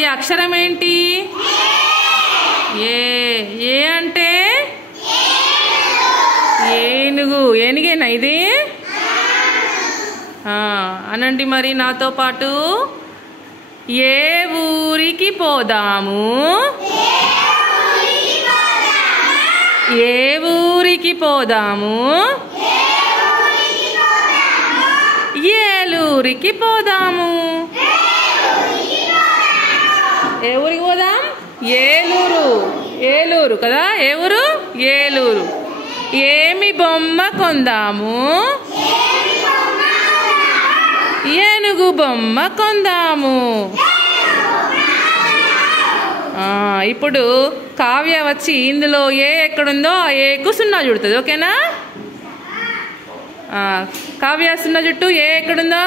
ఈ అక్షరం ఏంటి? ఏ. ఏ అంటే ఏనుగు. ఏనుగేనా ఇది? అనండి మరి నాతో పాటు. ఏ ఊరికి పోదాము? ఏ ఊరికి పోదాము? ఏలూరికి పోదాము. ఏ ఊరికి పోదాం? ఏలూరు. ఏలూరు కదా? ఏ ఊరు? ఏలూరు. ఏమి బొమ్మ కొందాము? ఏనుగు బొమ్మ కొందాము. ఇప్పుడు కావ్య వచ్చి ఇందులో ఏ ఎక్కడుందో ఆ ఏకు సున్నా చుడుతుంది. ఓకేనా? కావ్య సున్నా చుట్టూ. ఏ ఎక్కడుందో?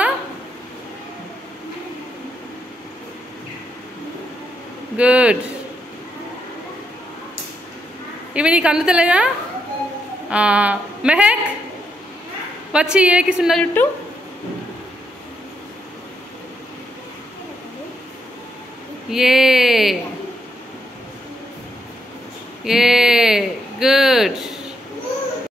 గుడ్. ఇవి నీకు అందుతలేదా? మెహక్ వచ్చి ఏకి సున్నా చుట్టూ. ఏ. గుడ్.